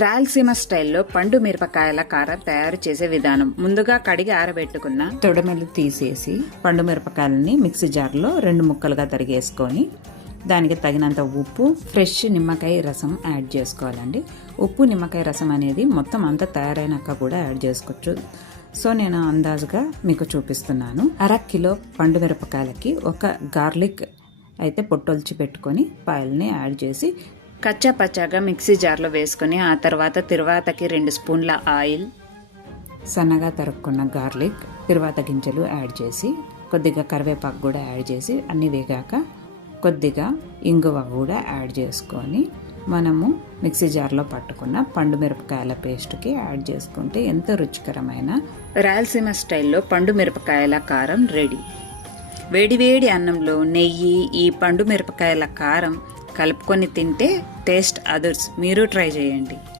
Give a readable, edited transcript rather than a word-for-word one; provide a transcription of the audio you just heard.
రాయలసీమ స్టైల్లో పండు మిరపకాయల కారం తయారు చేసే విధానం. ముందుగా కడిగి ఆరబెట్టుకున్న తొడమలు తీసేసి పండు మిరపకాయలని మిక్సీ జార్లో 2 ముక్కలుగా తరిగేసుకొని దానికి తగినంత ఉప్పు, ఫ్రెష్ నిమ్మకాయ రసం యాడ్ చేసుకోవాలండి. ఉప్పు నిమ్మకాయ రసం అనేది మొత్తం అంతా తయారైనాక కూడా యాడ్ చేసుకోవచ్చు. సో నేను అందాజుగా మీకు చూపిస్తున్నాను. 1/2 కిలో పండు మిరపకాయలకి 1 గార్లిక్ అయితే పొట్టొల్చి పెట్టుకొని పాయల్ని యాడ్ చేసి కచ్చా పచ్చాగా మిక్సీ జార్లో వేసుకొని ఆ తిరువాతకి 2 స్పూన్ల ఆయిల్, సన్నగా తరుక్కున్న గార్లిక్, తిరువాత గింజలు యాడ్ చేసి కొద్దిగా కరివేపాకు కూడా యాడ్ చేసి అన్నీ వేగాక కొద్దిగా ఇంగువ కూడా యాడ్ చేసుకొని మనము మిక్సీ జార్లో పట్టుకున్న పండు మిరపకాయల పేస్ట్కి యాడ్ చేసుకుంటే ఎంతో రుచికరమైన రాయలసీమ స్టైల్లో పండు మిరపకాయల కారం రెడీ. వేడివేడి అన్నంలో నెయ్యి, ఈ పండు మిరపకాయల కారం కలుపుకొని తింటే టేస్ట్ అదర్స్. మీరు ట్రై చేయండి.